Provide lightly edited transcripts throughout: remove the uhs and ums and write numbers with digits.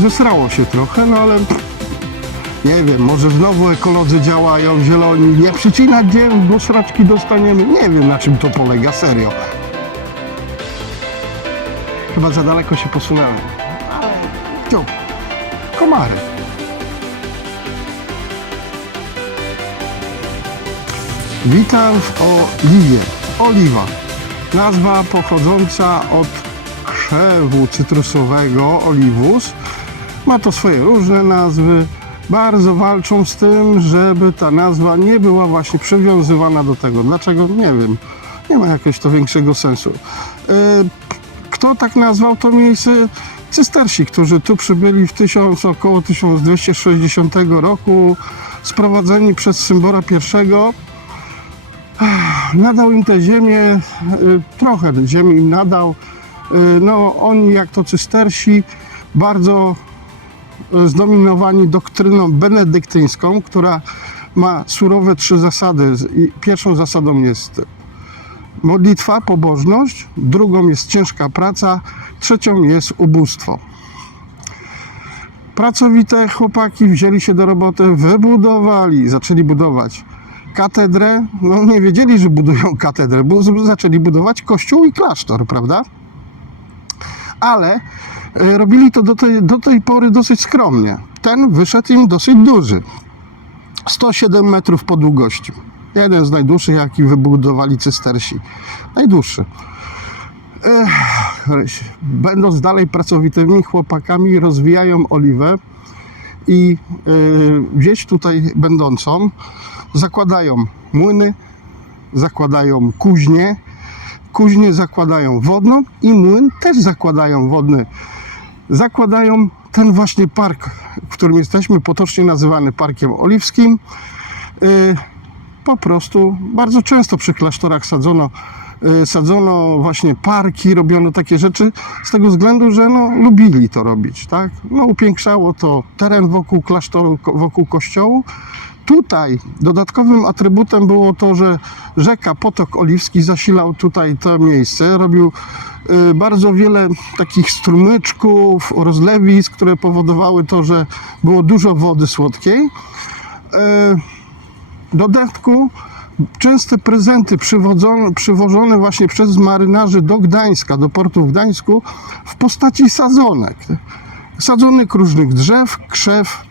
zesrało się trochę, no ale nie wiem, może znowu ekolodzy działają, zieloni, nie przycinać dzieł, bo sraczki dostaniemy. Nie wiem, na czym to polega, serio. Chyba za daleko się posunąłem. Ale komary. Witam w oliwie. Oliwa. Nazwa pochodząca od krzewu cytrusowego Olivus. Ma to swoje różne nazwy. Bardzo walczą z tym, żeby ta nazwa nie była właśnie przywiązywana do tego. Dlaczego? Nie wiem. Nie ma jakiegoś to większego sensu. Kto tak nazwał to miejsce? Cystersi, którzy tu przybyli w około 1260 roku, sprowadzeni przez Symbora I. Nadał im tę ziemię, trochę ziemi im nadał. No oni, jak to cystersi, bardzo zdominowani doktryną benedyktyńską, która ma surowe 3 zasady. Pierwszą zasadą jest modlitwa, pobożność, drugą jest ciężka praca, trzecią jest ubóstwo. Pracowite chłopaki wzięli się do roboty, zaczęli budować katedrę. No nie wiedzieli, że budują katedrę, bo zaczęli budować kościół i klasztor, prawda? Ale robili to do tej pory dosyć skromnie. Ten wyszedł im dosyć duży. 107 metrów po długości. Jeden z najdłuższych, jaki wybudowali cystersi. Najdłuższy. Będąc dalej pracowitymi chłopakami, rozwijają oliwę i wieś tutaj będącą zakładają młyny, zakładają kuźnie, kuźnie zakładają wodną i młyn też zakładają wodny. Zakładają ten właśnie park, w którym jesteśmy, potocznie nazywany Parkiem Oliwskim. Po prostu bardzo często przy klasztorach sadzono właśnie parki, robiono takie rzeczy z tego względu, że lubili to robić, tak? Upiększało to teren wokół klasztoru, wokół kościołu. Tutaj dodatkowym atrybutem było to, że rzeka Potok Oliwski zasilał tutaj to miejsce, robił bardzo wiele takich strumyczków, rozlewisk, które powodowały to, że było dużo wody słodkiej. W dodatku częste prezenty przywożone właśnie przez marynarzy do Gdańska, do portu w Gdańsku w postaci sadzonek. Sadzonek różnych drzew, krzew,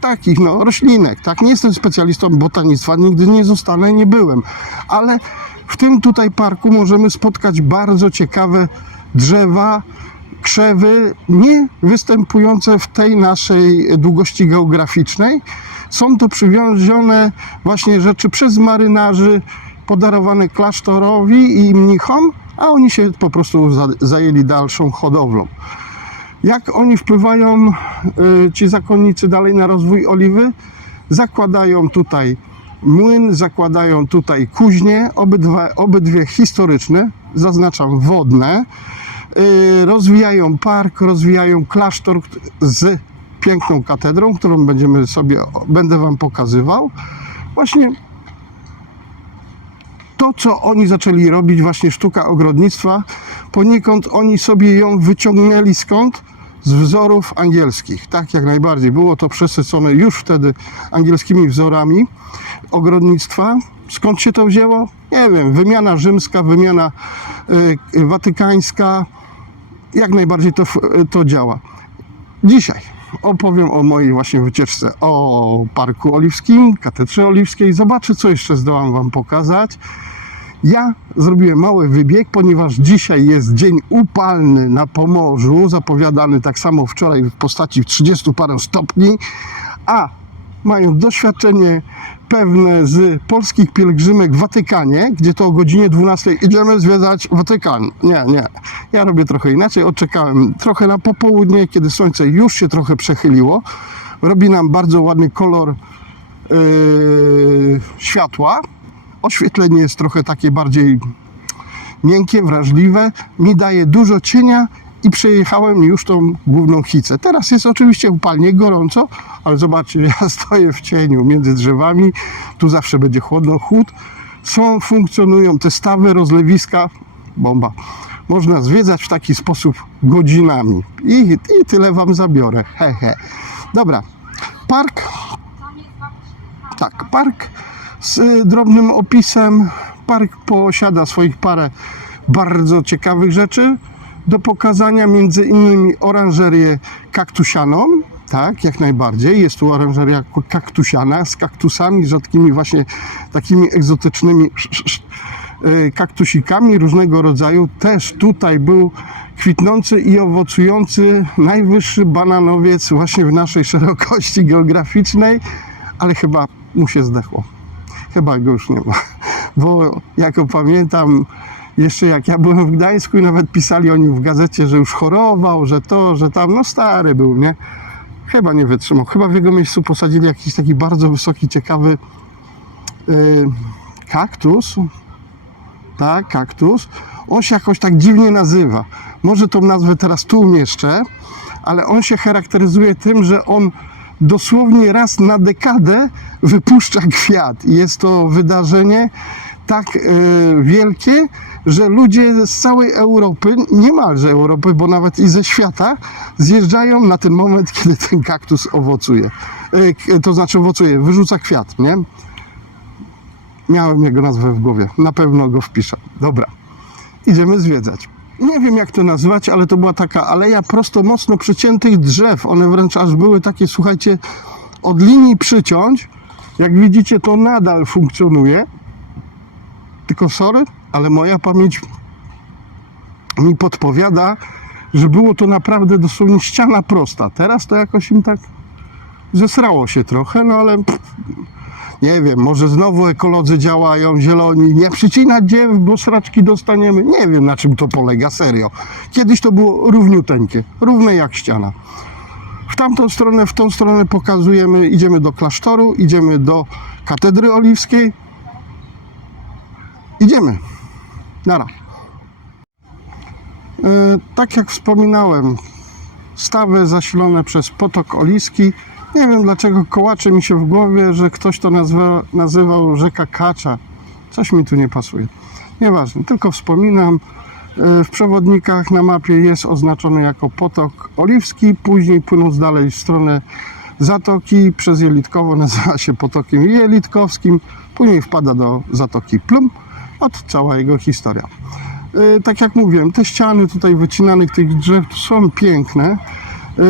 takich roślinek, tak? Nie jestem specjalistą botanistwa, nigdy nie zostanę, nie byłem, ale w tym tutaj parku możemy spotkać bardzo ciekawe drzewa, krzewy, nie występujące w tej naszej długości geograficznej. Są to przywiezione właśnie rzeczy przez marynarzy, podarowane klasztorowi i mnichom, a oni się po prostu zajęli dalszą hodowlą. Jak oni wpływają, ci zakonnicy, dalej na rozwój oliwy? Zakładają tutaj młyn, zakładają tutaj kuźnie, obydwie historyczne, zaznaczam wodne. Rozwijają park, rozwijają klasztor z piękną katedrą, którą będę wam pokazywał. Właśnie to, co oni zaczęli robić, właśnie sztuka ogrodnictwa, poniekąd oni sobie ją wyciągnęli skąd? Z wzorów angielskich, tak, jak najbardziej. Było to przesycone już wtedy angielskimi wzorami ogrodnictwa. Skąd się to wzięło? Nie wiem. Wymiana rzymska, wymiana watykańska, jak najbardziej to działa. Dzisiaj opowiem o mojej właśnie wycieczce, o Parku Oliwskim, Katedrze Oliwskiej. Zobaczę, co jeszcze zdołam wam pokazać. Ja zrobiłem mały wybieg, ponieważ dzisiaj jest dzień upalny na Pomorzu, zapowiadany tak samo wczoraj w postaci 30 parę stopni, a mają doświadczenie pewne z polskich pielgrzymek w Watykanie, gdzie to o godzinie 12 idziemy zwiedzać Watykan. Nie. Ja robię trochę inaczej. Odczekałem trochę na popołudnie, kiedy słońce już się trochę przechyliło. Robi nam bardzo ładny kolor światła. Oświetlenie jest trochę takie bardziej miękkie, wrażliwe. Mi daje dużo cienia i przejechałem już tą główną Hicę. Teraz jest oczywiście upalnie, gorąco, ale zobaczcie, ja stoję w cieniu między drzewami. Tu zawsze będzie chłodno, chłód. Funkcjonują te stawy, rozlewiska, bomba. można zwiedzać w taki sposób godzinami. I tyle wam zabiorę. Hehe. Dobra. Park. Tak, park z drobnym opisem. Park posiada swoich parę bardzo ciekawych rzeczy do pokazania, między innymi oranżerię kaktusianą. Tak, jak najbardziej. Jest tu oranżeria kaktusiana z kaktusami, rzadkimi właśnie takimi egzotycznymi kaktusikami różnego rodzaju. Też tutaj był kwitnący i owocujący najwyższy bananowiec właśnie w naszej szerokości geograficznej, ale chyba mu się zdechło. Chyba go już nie ma, bo jako pamiętam jeszcze jak ja byłem w Gdańsku i nawet pisali o nim w gazecie, że już chorował, że to, że tam, no stary był, nie? Chyba nie wytrzymał. Chyba w jego miejscu posadzili jakiś taki bardzo wysoki, ciekawy kaktus. Tak, kaktus. On się jakoś tak dziwnie nazywa. Może tą nazwę teraz tu umieszczę, ale on się charakteryzuje tym, że on dosłownie raz na dekadę wypuszcza kwiat. I jest to wydarzenie tak wielkie, że ludzie z całej Europy, niemalże Europy, bo nawet i ze świata, zjeżdżają na ten moment, kiedy ten kaktus owocuje. To znaczy owocuje, wyrzuca kwiat, nie? Miałem jego nazwę w głowie, na pewno go wpiszę. Dobra, idziemy zwiedzać. Nie wiem jak to nazwać, ale to była taka aleja prosto mocno przyciętych drzew. One wręcz aż były takie, słuchajcie, od linii przyciąć. Jak widzicie, to nadal funkcjonuje. Tylko sorry, ale moja pamięć mi podpowiada, że było to naprawdę dosłownie ściana prosta. Teraz to jakoś im tak zesrało się trochę, no ale nie wiem, może znowu ekolodzy działają, zieloni, nie przycinać drzew, bo sraczki dostaniemy. Nie wiem, na czym to polega, serio. Kiedyś to było równiuteńkie, równe jak ściana. W tamtą stronę, w tą stronę pokazujemy, idziemy do klasztoru, idziemy do katedry oliwskiej. Idziemy. Nara. Tak jak wspominałem, stawy zasilone przez potok oliwski. Nie wiem dlaczego kołacze mi się w głowie, że ktoś to nazywał rzeka Kacza. Coś mi tu nie pasuje. Nieważne, tylko wspominam. W przewodnikach na mapie jest oznaczony jako potok oliwski. Później płynąc dalej w stronę zatoki przez Jelitkowo nazywa się potokiem jelitkowskim. Później wpada do zatoki Plum. Od cała jego historia. Tak jak mówiłem, te ściany tutaj wycinanych tych drzew są piękne.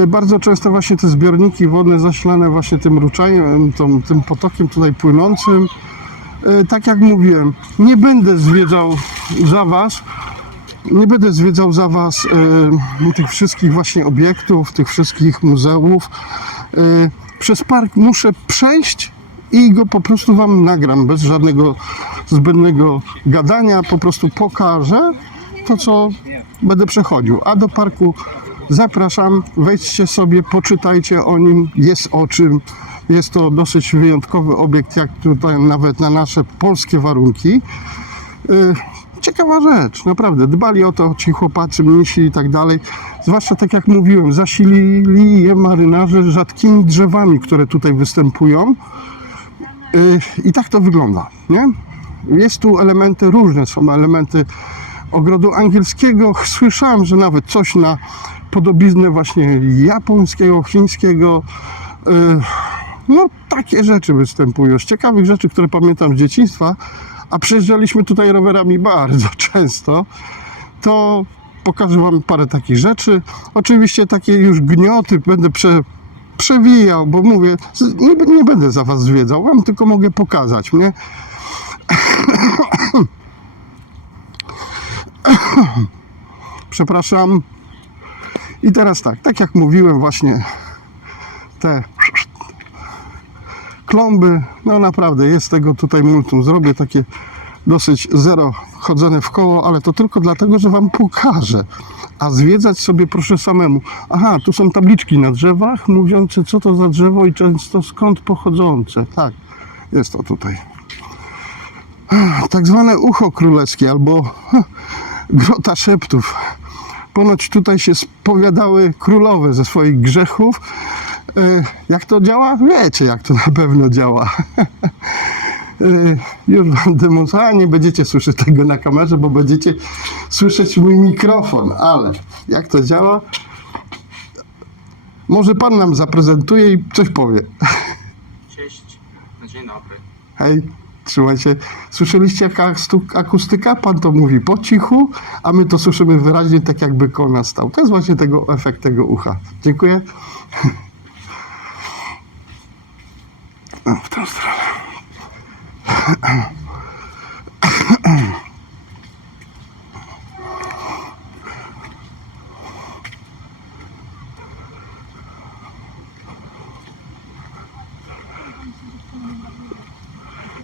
Bardzo często właśnie te zbiorniki wodne zasilane właśnie tym ruczajem, tym potokiem tutaj płynącym. Tak jak mówiłem, nie będę zwiedzał za was tych wszystkich właśnie obiektów, tych wszystkich muzeów. Przez park muszę przejść i go po prostu wam nagram, bez żadnego zbędnego gadania, po prostu pokażę to, co będę przechodził. A do parku zapraszam, wejdźcie sobie, poczytajcie o nim, jest o czym. Jest to dosyć wyjątkowy obiekt, jak tutaj nawet na nasze polskie warunki. Ciekawa rzecz, naprawdę, dbali o to ci chłopacy, mnisi i tak dalej. Zwłaszcza tak jak mówiłem, zasilili je marynarze rzadkimi drzewami, które tutaj występują. I tak to wygląda, nie? Jest tu elementy różne, są elementy ogrodu angielskiego. Słyszałem, że nawet coś na podobiznę właśnie japońskiego, chińskiego. No takie rzeczy występują. Z ciekawych rzeczy, które pamiętam z dzieciństwa, a przejeżdżaliśmy tutaj rowerami bardzo często, to pokażę wam parę takich rzeczy. Oczywiście takie już gnioty będę przewijał, bo mówię, nie będę za was zwiedzał, wam tylko mogę pokazać, nie? Przepraszam. I teraz tak jak mówiłem, właśnie te klomby, no naprawdę jest tego tutaj multum. Zrobię takie dosyć zero chodzone w koło, ale to tylko dlatego, że wam pokażę. A zwiedzać sobie proszę samemu. Aha, tu są tabliczki na drzewach mówiące, co to za drzewo i często skąd pochodzące. Tak, jest to tutaj. Tak zwane ucho królewskie albo grota szeptów. Ponoć tutaj się spowiadały królowe ze swoich grzechów. Jak to działa? Wiecie, jak to na pewno działa. Już wam demonstruję, nie będziecie słyszeć tego na kamerze, bo będziecie słyszeć mój mikrofon, ale jak to działa? Może pan nam zaprezentuje i coś powie. Cześć, dzień dobry. Hej, trzymajcie. Słyszeliście jaka akustyka? Pan to mówi po cichu, a my to słyszymy wyraźnie, tak jakby koło nas stał. To jest właśnie efekt tego ucha. Dziękuję. W tę stronę.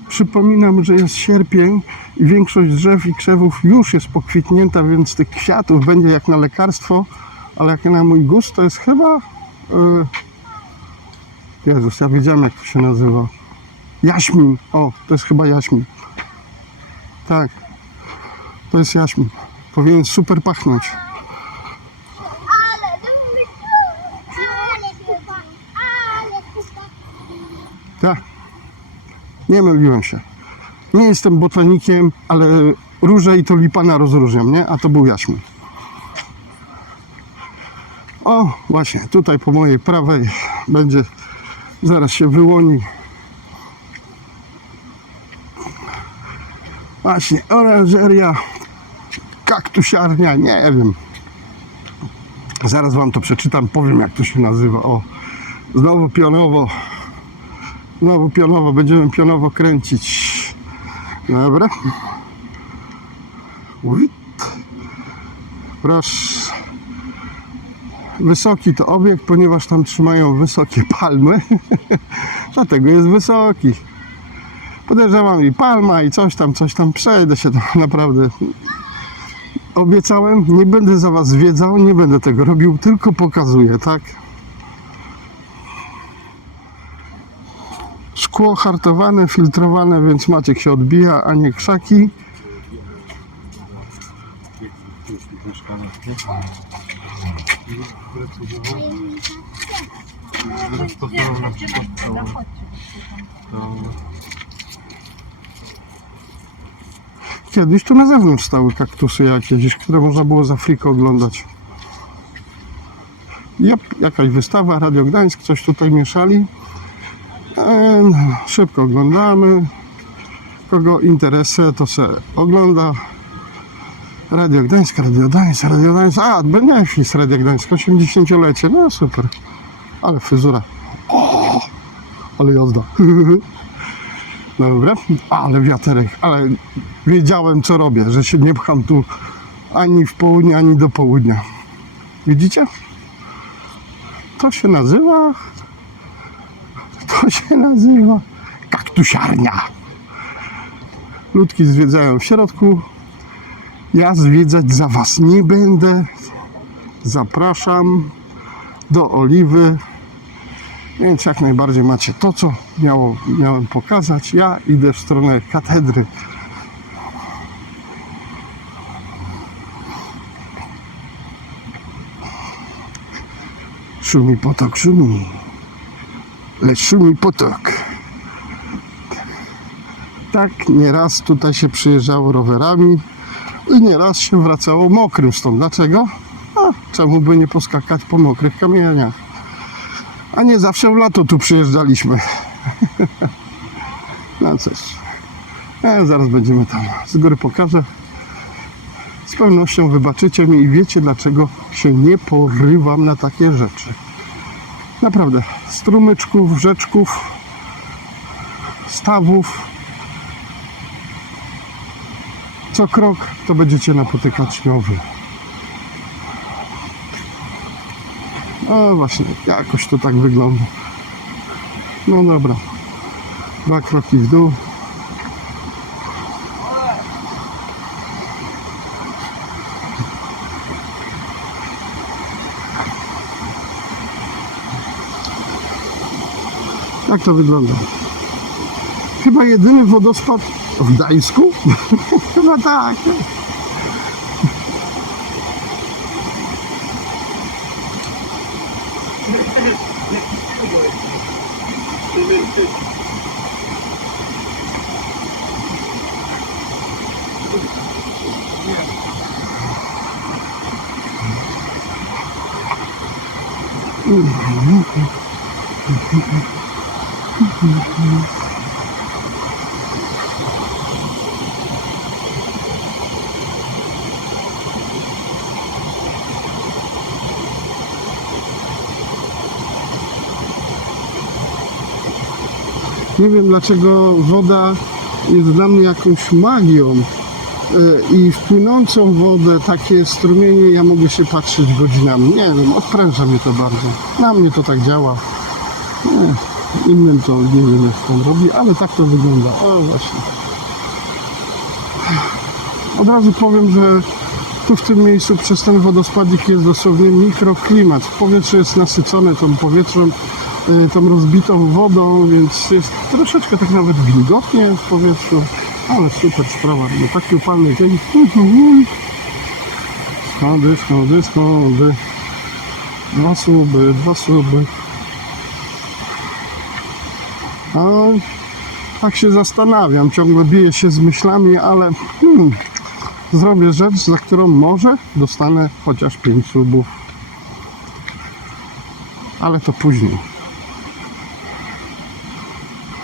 Przypominam, że jest sierpień i większość drzew i krzewów już jest pokwitnięta, więc tych kwiatów będzie jak na lekarstwo, ale jak na mój gust to jest chyba... Jezus, ja wiedziałem jak to się nazywa. Jaśmin. O, to jest chyba jaśmin. Tak. To jest jaśmin. Powinien super pachnąć. Tak. Nie myliłem się. Nie jestem botanikiem, ale róże i tulipana rozróżniam, nie? A to był jaśmin. O, właśnie, tutaj po mojej prawej będzie, zaraz się wyłoni. Właśnie, oranżeria, kaktusiarnia, nie wiem. Zaraz wam to przeczytam, powiem jak to się nazywa. O, znowu pionowo. Znowu pionowo, będziemy pionowo kręcić. Dobra. Proszę. Wysoki to obiekt, ponieważ tam trzymają wysokie palmy. Dlatego jest wysoki. Podejrzewam i palma i coś tam. Przejdę się tam naprawdę. Obiecałem, nie będę za was zwiedzał, nie będę tego robił, tylko pokazuję, tak? Szkło hartowane, filtrowane, więc Maciek się odbija, a nie krzaki. Kiedyś tu na zewnątrz stały kaktusy jakieś, które można było z Afryki oglądać. Jakaś wystawa, Radio Gdańsk, coś tutaj mieszali. Szybko oglądamy. Kogo interesuje, to se ogląda. Radio Gdańsk. A, benefis Radio Gdańsk, 80-lecie. No super. Ale fryzura. O, ale jazda. Dobra. Ale wiaterek. Ale wiedziałem co robię, że się nie pcham tu ani w południe, ani do południa. Widzicie? To się nazywa kaktusiarnia. Ludki zwiedzają w środku. Ja zwiedzać za was nie będę. Zapraszam do Oliwy. Więc jak najbardziej macie to, co miałem pokazać. Ja idę w stronę katedry. Szumi potok, szumi. Lecz szumi potok. Tak, nieraz tutaj się przyjeżdżało rowerami i nieraz się wracało mokrym stąd. Dlaczego? A czemu by nie poskakać po mokrych kamieniach? A nie zawsze w lato tu przyjeżdżaliśmy. No coś. Zaraz będziemy tam. Z góry pokażę. Z pewnością wybaczycie mi i wiecie, dlaczego się nie porywam na takie rzeczy. Naprawdę. Strumyczków, rzeczków, stawów. Co krok to będziecie napotykać śmiowy. O właśnie, jakoś to tak wygląda. No dobra. 2 kroki w dół. Tak to wygląda. Chyba jedyny wodospad w Gdańsku? Chyba tak. Nie wiem dlaczego woda jest dla mnie jakąś magią i w płynącą wodę, takie strumienie, ja mogę się patrzeć godzinami. Nie wiem, odpręża mnie to bardzo. Na mnie to tak działa. Nie, innym to nie wiem jak to robi, ale tak to wygląda. O właśnie. Od razu powiem, że tu w tym miejscu przez ten wodospadzik jest dosłownie mikroklimat. Powietrze jest nasycone tą powietrzem, tą rozbitą wodą, więc jest troszeczkę tak nawet wilgotnie w powietrzu, ale super sprawa, no taki upalny dzień. Schody. Dwa słuby. A tak się zastanawiam, ciągle biję się z myślami, ale zrobię rzecz, za którą może dostanę chociaż 5 subów. Ale to później.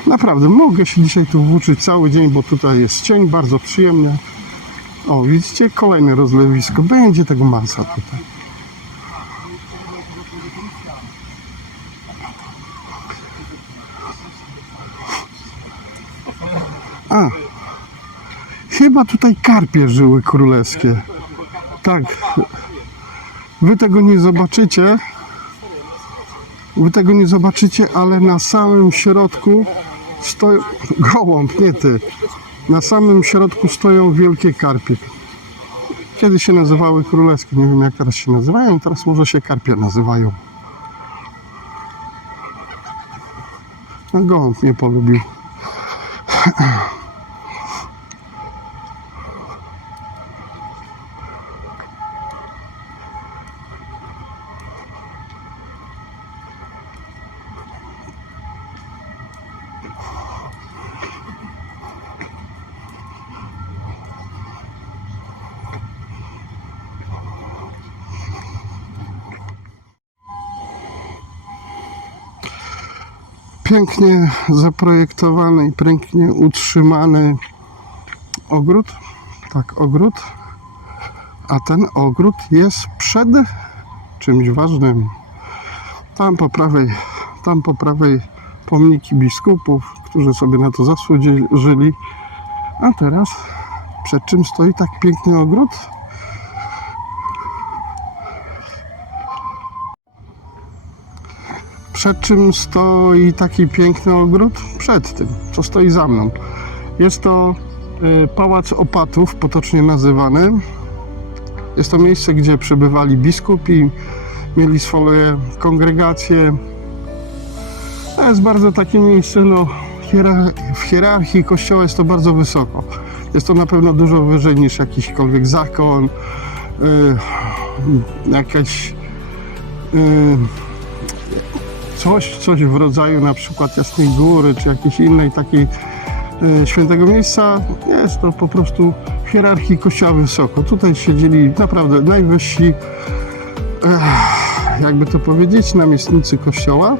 Naprawdę, mogę się dzisiaj tu włóczyć cały dzień, bo tutaj jest cień, bardzo przyjemny. O, widzicie? Kolejne rozlewisko. Będzie tego masa tutaj. A, chyba tutaj karpie żyły królewskie. Tak. Wy tego nie zobaczycie, ale na samym środku stoją... Gołąb, nie ty. Na samym środku stoją wielkie karpie. Kiedyś się nazywały królewskie, nie wiem jak teraz się nazywają, teraz może się karpie nazywają. No, gołąb mnie polubił. Pięknie zaprojektowany i pięknie utrzymany ogród. Tak, ogród. A ten ogród jest przed czymś ważnym. Tam po prawej pomniki biskupów, którzy sobie na to zasłużyli. A teraz przed czym stoi tak piękny ogród? Przed czym stoi taki piękny ogród? Przed tym, co stoi za mną. Jest to Pałac Opatów, potocznie nazywany. Jest to miejsce, gdzie przebywali biskupi, mieli swoje kongregacje. To jest bardzo takie miejsce, no, w hierarchii kościoła jest to bardzo wysoko. Jest to na pewno dużo wyżej niż jakiśkolwiek zakon, jakaś... Coś w rodzaju na przykład Jasnej Góry, czy jakiejś innej takiej świętego miejsca. Jest to po prostu w hierarchii kościoła wysoko. Tutaj siedzieli naprawdę najwyżsi, jakby to powiedzieć, namiestnicy kościoła.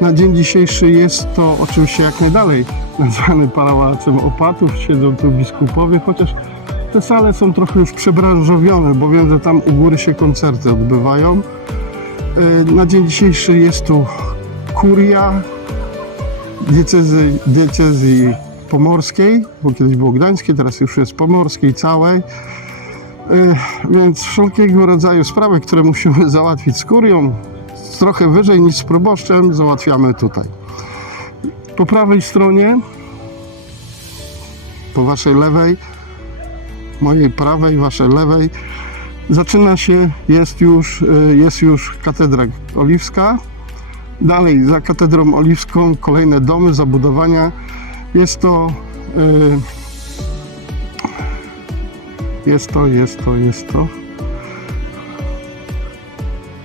Na dzień dzisiejszy jest to oczywiście jak najdalej nazwany Pałacem Opatów. Siedzą tu biskupowie, chociaż te sale są trochę już przebranżowione, bo wiem, że tam u góry się koncerty odbywają. Na dzień dzisiejszy jest tu kuria diecezji pomorskiej, bo kiedyś było gdańskie, teraz już jest pomorskiej całej. Więc wszelkiego rodzaju sprawy, które musimy załatwić z kurią, trochę wyżej niż z proboszczem, załatwiamy tutaj. Po prawej stronie, po waszej lewej, mojej prawej, waszej lewej, zaczyna się, jest już Katedra Oliwska. Dalej za Katedrą Oliwską kolejne domy, zabudowania. Jest to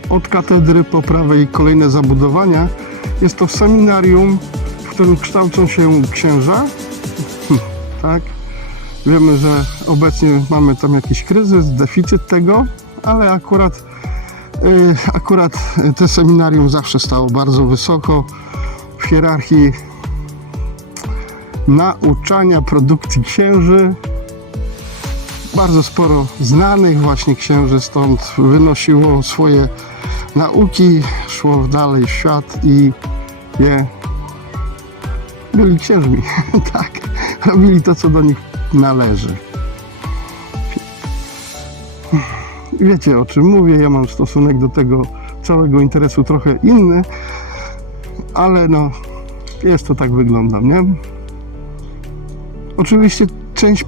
od katedry po prawej kolejne zabudowania. Jest to seminarium, w którym kształcą się księża. Tak. Wiemy, że obecnie mamy tam jakiś kryzys, deficyt tego, ale akurat Akurat to seminarium zawsze stało bardzo wysoko w hierarchii nauczania produkcji księży. Bardzo sporo znanych właśnie księży stąd wynosiło swoje nauki, szło dalej w świat i byli księżmi. Tak, robili to, co do nich należy. Wiecie, o czym mówię, ja mam stosunek do tego całego interesu trochę inny, ale no, jest to tak wygląda, nie? Oczywiście część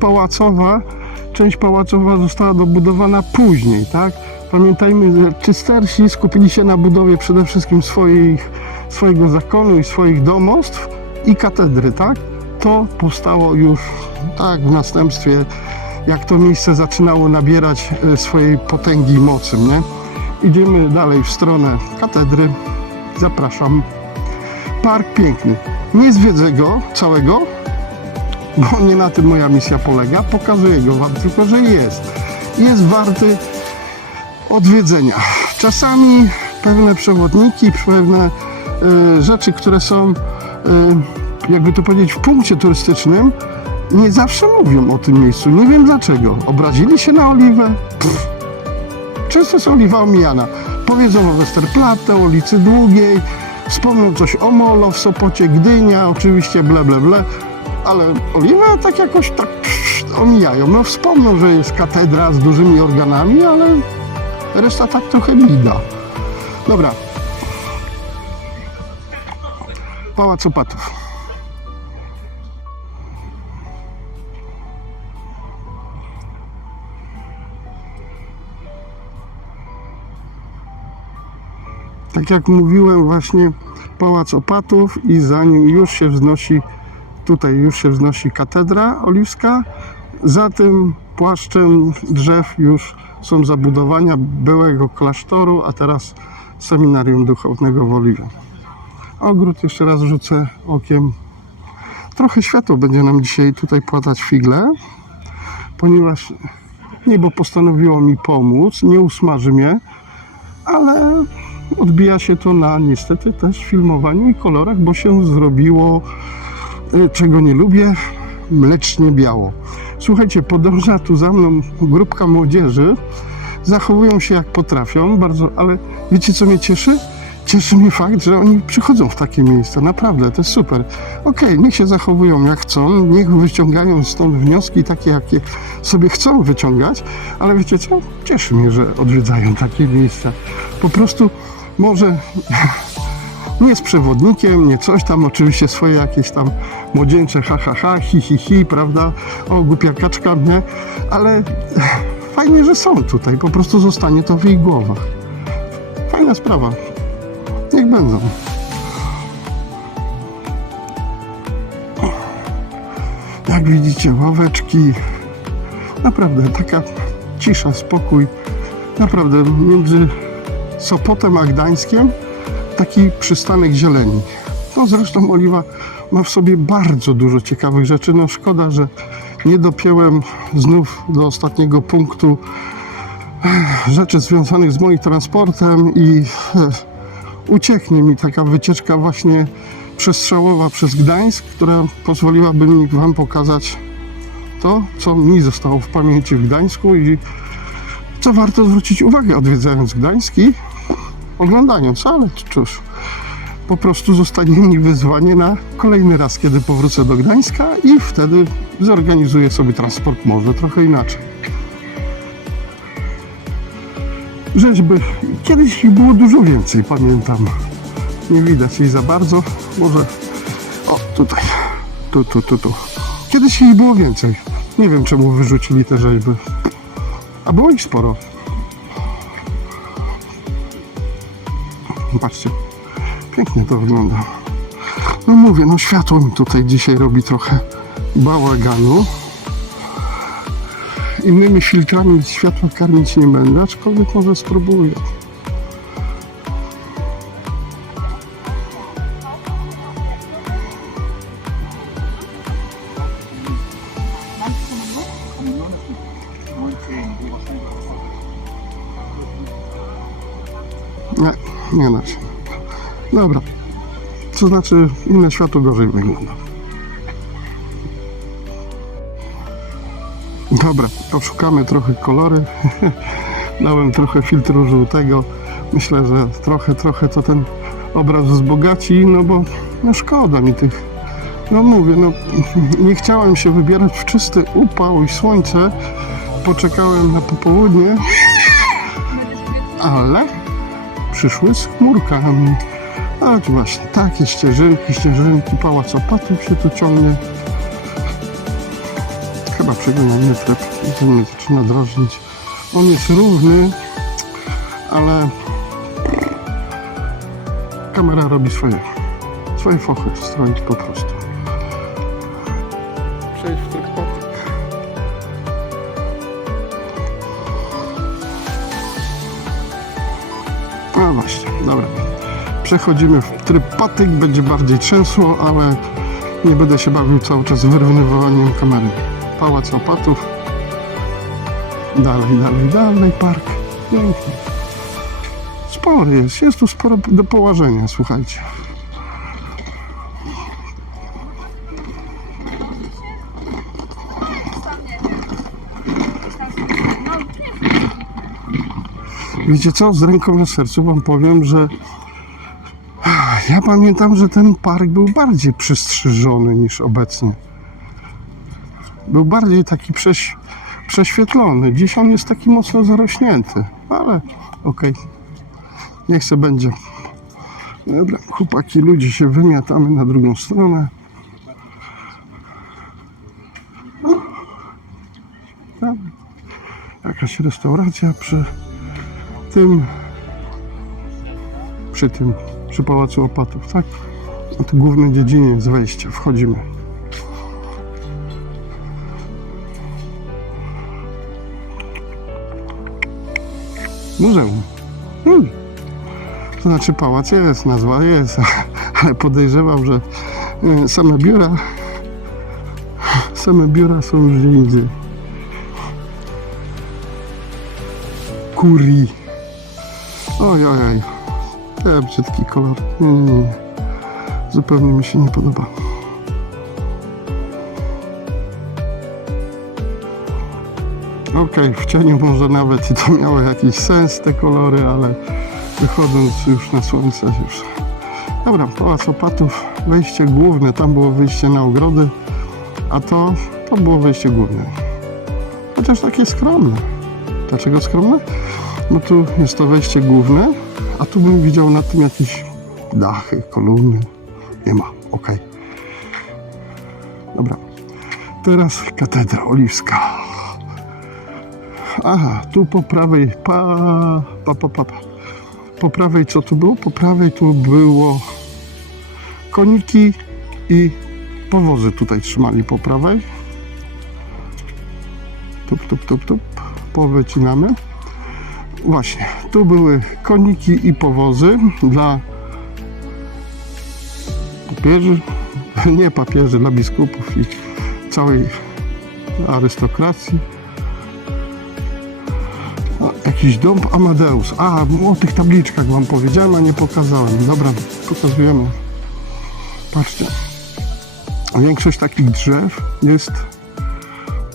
pałacowa została dobudowana później, tak? Pamiętajmy, że Cystersi skupili się na budowie przede wszystkim swojego zakonu i swoich domostw i katedry, tak? To powstało już tak w następstwie, jak to miejsce zaczynało nabierać swojej potęgi i mocy, nie? Idziemy dalej w stronę katedry. Zapraszam. Park piękny. Nie zwiedzę go całego, bo nie na tym moja misja polega. Pokazuję go wam, tylko że jest warty odwiedzenia. Czasami pewne przewodniki, pewne rzeczy, które są, jakby to powiedzieć, w punkcie turystycznym, nie zawsze mówią o tym miejscu. Nie wiem dlaczego. Obrazili się na oliwę? Często jest oliwa omijana. Powiedzą o Westerplatte, o ulicy Długiej, wspomną coś o Molo w Sopocie, Gdynia, oczywiście ble, ale oliwę tak jakoś tak omijają. No wspomną, że jest katedra z dużymi organami, ale reszta tak trochę mida. Dobra. Pałac Opatów. Tak jak mówiłem, właśnie Pałac Opatów i za nim już się wznosi, tutaj już się wznosi katedra oliwska. Za tym płaszczem drzew już są zabudowania byłego klasztoru, a teraz seminarium duchownego w Oliwie. Ogród jeszcze raz rzucę okiem. Trochę światło będzie nam dzisiaj tutaj płatać figle, ponieważ niebo postanowiło mi pomóc, nie usmaży mnie, ale odbija się to na niestety też filmowaniu i kolorach, bo się zrobiło, czego nie lubię, mlecznie biało. Słuchajcie, podąża tu za mną grupka młodzieży, zachowują się jak potrafią, bardzo, ale wiecie co mnie cieszy? Cieszy mnie fakt, że oni przychodzą w takie miejsca, naprawdę, to jest super. Okej, niech się zachowują jak chcą, niech wyciągają stąd wnioski takie, jakie sobie chcą wyciągać, ale wiecie co? Cieszy mnie, że odwiedzają takie miejsca. Po prostu może nie z przewodnikiem, nie coś tam, oczywiście swoje jakieś tam młodzieńcze hi, prawda? O, głupia kaczka, nie? Ale fajnie, że są tutaj, po prostu zostanie to w ich głowach. Fajna sprawa. Niech będą. Jak widzicie, ławeczki. Naprawdę taka cisza, spokój. Naprawdę między Sopotem a Gdańskiem taki przystanek zieleni. No zresztą Oliwa ma w sobie bardzo dużo ciekawych rzeczy. No szkoda, że nie dopiąłem znów do ostatniego punktu rzeczy związanych z moim transportem i ucieknie mi taka wycieczka właśnie przestrzałowa przez Gdańsk, która pozwoliłaby mi wam pokazać to, co mi zostało w pamięci w Gdańsku i co warto zwrócić uwagę odwiedzając Gdańsk i oglądając, ale cóż, po prostu zostanie mi wyzwanie na kolejny raz, kiedy powrócę do Gdańska i wtedy zorganizuję sobie transport może trochę inaczej. Rzeźby, kiedyś ich było dużo więcej, pamiętam. Nie widać jej za bardzo, może, o tutaj, tu. Kiedyś ich było więcej, nie wiem czemu wyrzucili te rzeźby, a było ich sporo. Patrzcie, pięknie to wygląda. No mówię, no światło mi tutaj dzisiaj robi trochę bałaganu. Innymi filtrami światła karmić nie będę, aczkolwiek może spróbuję. Nie da się. Dobra. To znaczy inne światło gorzej wygląda. Dobra, poszukamy trochę kolory. Dałem trochę filtru żółtego. Myślę, że trochę to ten obraz wzbogaci, no bo no szkoda mi tych. No mówię, no nie chciałem się wybierać w czysty upał i słońce. Poczekałem na popołudnie, ale przyszły z chmurkami. A tu właśnie takie ścieżynki, pałac opatów się tu ciągnie. Chyba przegania mnie trep, to mnie zaczyna drażnić. On jest równy, ale kamera robi swoje fochy stroić po prostu. Przejdź w tryb patyk. No właśnie, dobra. Przechodzimy w tryb patyk, będzie bardziej trzęsło, ale nie będę się bawił cały czas wyrównywaniem kamery. Pałac opatów. Dalej, park. Pięknie. Spory jest tu sporo do położenia, słuchajcie. Wiecie co, z ręką na sercu wam powiem, że ja pamiętam, że ten park był bardziej przystrzyżony niż obecnie. Był bardziej taki prześwietlony. Dziś on jest taki mocno zarośnięty, ale okej. Niech se będzie. Dobra, chłopaki, ludzie się wymiatamy na drugą stronę. Jakaś restauracja przy Pałacu Opatów, tak? A to główny dziedziniec wejścia. Wchodzimy. Muzeum. To znaczy pałac jest, nazwa jest, ale podejrzewam, że same biura są już gdzie indziej. Kurii. Oj. Te brzydki kolor. Nie. Zupełnie mi się nie podoba. Okej, w cieniu może nawet i to miało jakiś sens te kolory, ale wychodząc już na słońce już. Dobra, Pałac Opatów, wejście główne, tam było wyjście na ogrody, a to było wejście główne. Chociaż takie skromne. Dlaczego skromne? No tu jest to wejście główne, a tu bym widział na tym jakieś dachy, kolumny. Nie ma, okej. Dobra, teraz Katedra Oliwska. Aha, tu po prawej, po prawej co tu było? Po prawej tu było koniki i powozy tutaj trzymali po prawej. Tup, powycinamy. Właśnie, tu były koniki i powozy dla papieży, nie papieży, dla biskupów i całej arystokracji. Jakiś dom Amadeus. O tych tabliczkach wam powiedziałem, a nie pokazałem. Dobra, pokazujemy. Patrzcie. Większość takich drzew jest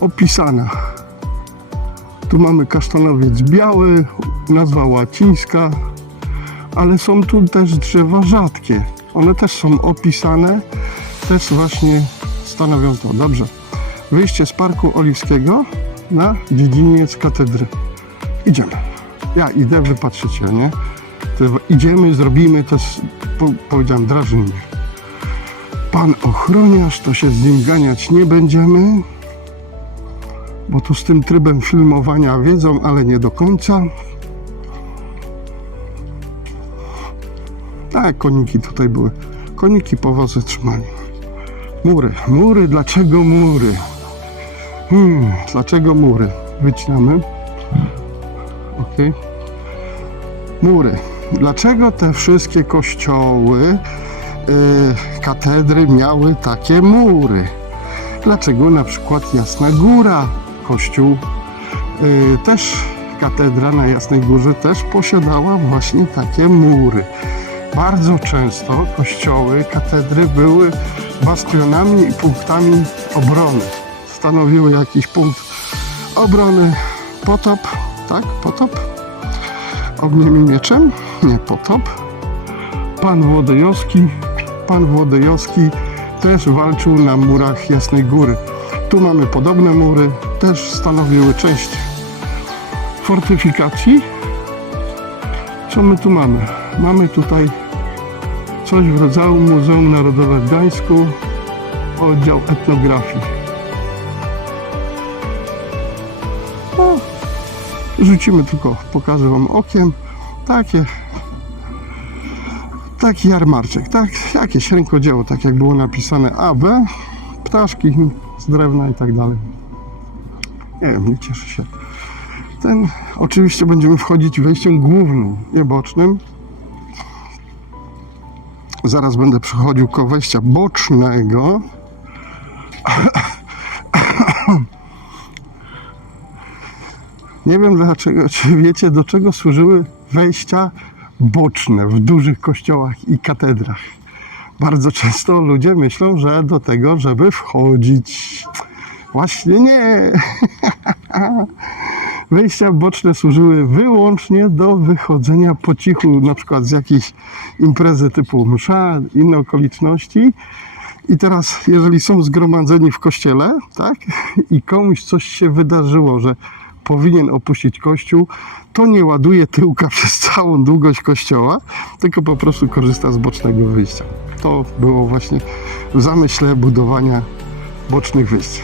opisana. Tu mamy kasztanowiec biały, nazwa łacińska, ale są tu też drzewa rzadkie. One też są opisane, też właśnie stanowią to. Dobrze. Wyjście z Parku Oliwskiego na dziedziniec katedry. Idziemy. Ja idę, wy patrzycie, nie? To idziemy, zrobimy, to jest, powiedziałem, drażni mnie. Pan ochroniarz, to się z nim ganiać nie będziemy, bo tu z tym trybem filmowania wiedzą, ale nie do końca. Tak, koniki tutaj były. Koniki powozy trzymali. Mury, dlaczego mury? Dlaczego mury? Wycinamy. Ok. Mury. Dlaczego te wszystkie kościoły, katedry miały takie mury? Dlaczego na przykład Jasna Góra, kościół, też katedra na Jasnej Górze też posiadała właśnie takie mury. Bardzo często kościoły, katedry były bastionami i punktami obrony. Stanowiły jakiś punkt obrony. Potop, tak? Potop? Ogniem i mieczem? Nie, Potop. Pan Włodejowski też walczył na murach Jasnej Góry. Tu mamy podobne mury, też stanowiły część fortyfikacji. Co my tu mamy? Mamy tutaj coś w rodzaju Muzeum Narodowe w Gdańsku, oddział etnografii. No, rzucimy tylko, pokażę wam okiem, taki jarmarczek, tak, jakieś rękodzieło, tak jak było napisane AB, ptaszki z drewna i tak dalej. Nie wiem, nie cieszę się. Ten oczywiście będziemy wchodzić wejściem głównym, nie bocznym. Zaraz będę przechodził koło wejścia bocznego. Nie wiem dlaczego, czy wiecie, do czego służyły wejścia boczne w dużych kościołach i katedrach. Bardzo często ludzie myślą, że do tego, żeby wchodzić. Właśnie nie. Wejścia boczne służyły wyłącznie do wychodzenia po cichu, na przykład z jakiejś imprezy typu msza, inne okoliczności. I teraz, jeżeli są zgromadzeni w kościele, tak, i komuś coś się wydarzyło, że powinien opuścić kościół, to nie ładuje tyłka przez całą długość kościoła, tylko po prostu korzysta z bocznego wyjścia. To było właśnie w zamyśle budowania bocznych wyjść.